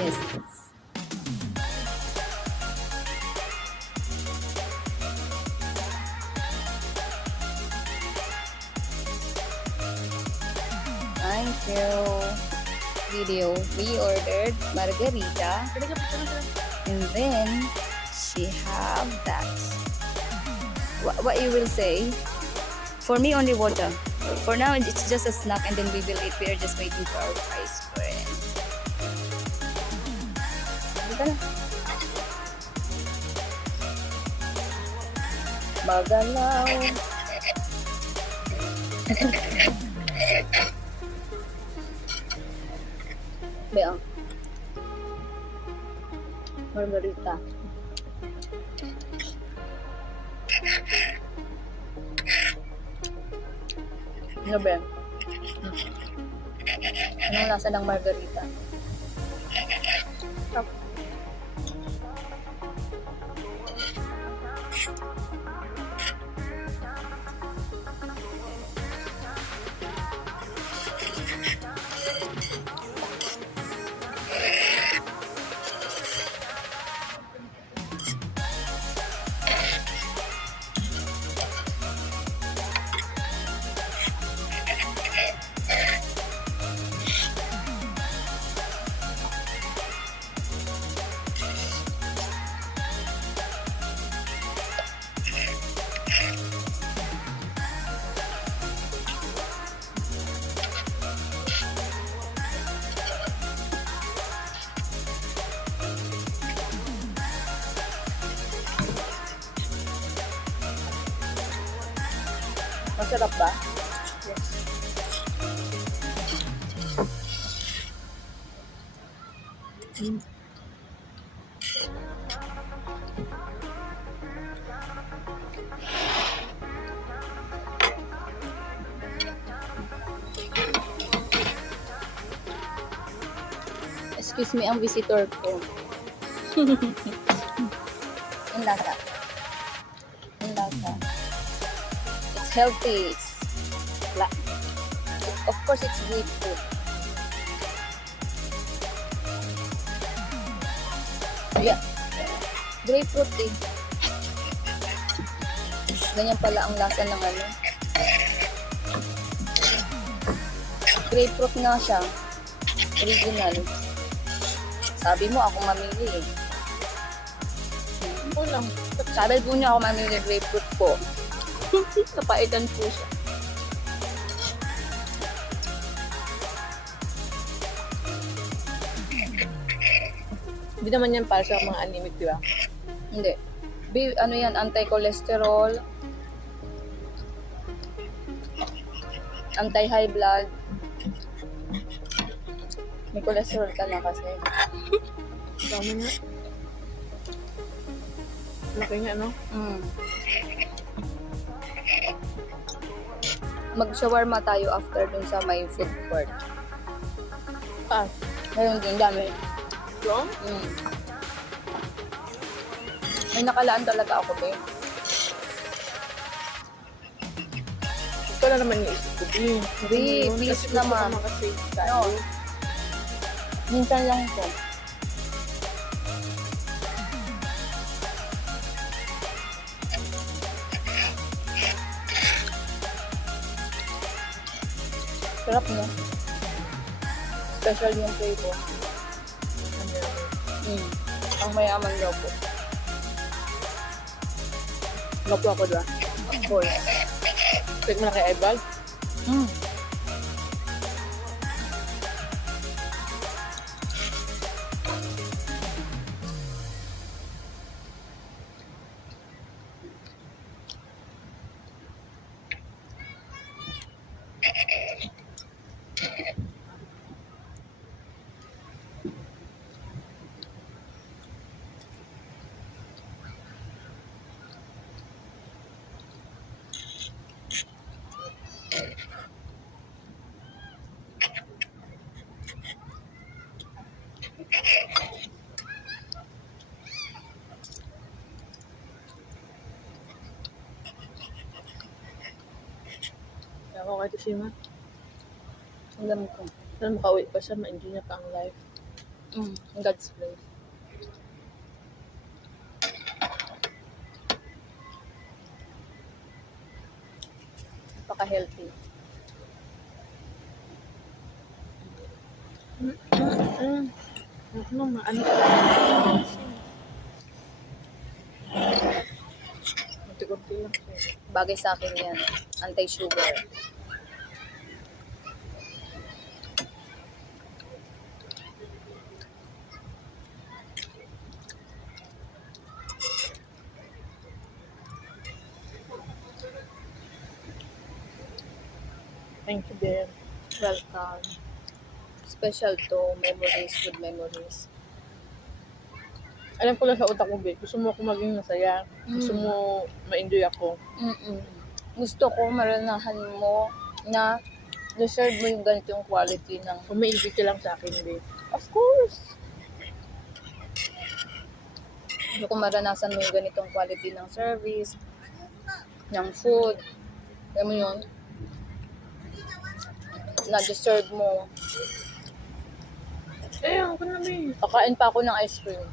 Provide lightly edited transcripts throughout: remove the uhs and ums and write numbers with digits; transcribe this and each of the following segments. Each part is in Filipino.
Yes. Thank you. Video. We ordered margarita. And then she have that. What you will say? For me, only water. For now, it's just a snack, and then we will eat. We are just waiting for our ice cream. Dito na. Magalaw. Beang. Margarita. Ano ba? Anong lasa ng margarita? Sarap. Masarap ba? Yes. Excuse me, ang visitor ko. Ang lasa. Ang lasa. It's healthy. Of course, it's grapefruit. Yeah. Grapefruit eh. Ganyan pala ang lasa ng ano. Grapefruit nga siya. Original. Sabi mo ako mamili eh. Oo lang. Sabi po niya ako mamili grapefruit po. Kapaitan po siya. Hindi naman yan para sa mga anemic, di ba? Hindi. Ano yan, anti-cholesterol, anti-high blood. May cholesterol ka na kasi. Dami nga. Laki nga, no? Mag-shawarma tayo after dun sa may food court. Ah, Ngayon din, dami. strong? May nakalaan talaga ako, babe. Ito na naman yung isip ko, B. Please naman. Kasi No. Minsan lang ito. Sarap niya. Special yung flavor. Ang mayaman daw po. Gapo ako, di ba? Of course. Check mo na kay Ibal. kay Tishima. Alam ko. Sana makauwi pa siya, ma-enjoy niya pa ang life. God's grace. Napaka-healthy. Ano ka lang? Kunti-kunti lang siya. Bagay sa akin yan. Anti-sugar. Thank you, dear. Welcome. Special to memories, good memories. Alam ko lang sa utak mo, babe. Gusto mo ako maging masaya. Gusto mo ma-enjoy ako. Gusto ko maranahan mo na deserve mo yung ganitong quality ng... Kung ma-enjoy ka lang sa akin, babe. Of course! Gusto ko maranasan mo yung ganitong quality ng service, ng food. Alam mo yun? Na-deserve mo. Ako na, babe. Kakain pa ako ng ice cream.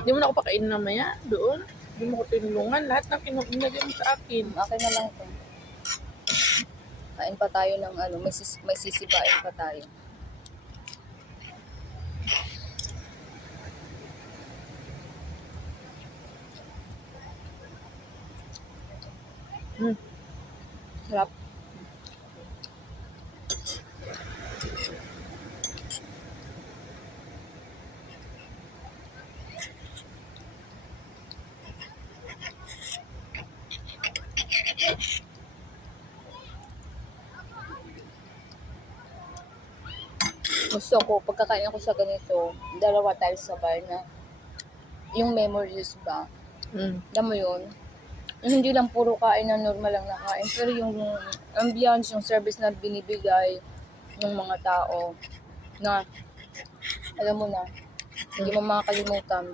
Hindi mo na ako pakainin namaya doon. Hindi mo ko tinulungan. Lahat ng inagay mo sa akin. Okay na lang to. Kain pa tayo ng ano, may sisibain pa tayo. Sarap. Gusto ko, pagkakain ako sa ganito, dalawa tayo sabay na yung memories ba? Alam mo yun? Yung hindi lang puro kain na normal lang nakain, pero yung ambience, yung service na binibigay ng mga tao na, alam mo na, hindi mo makakalimutan.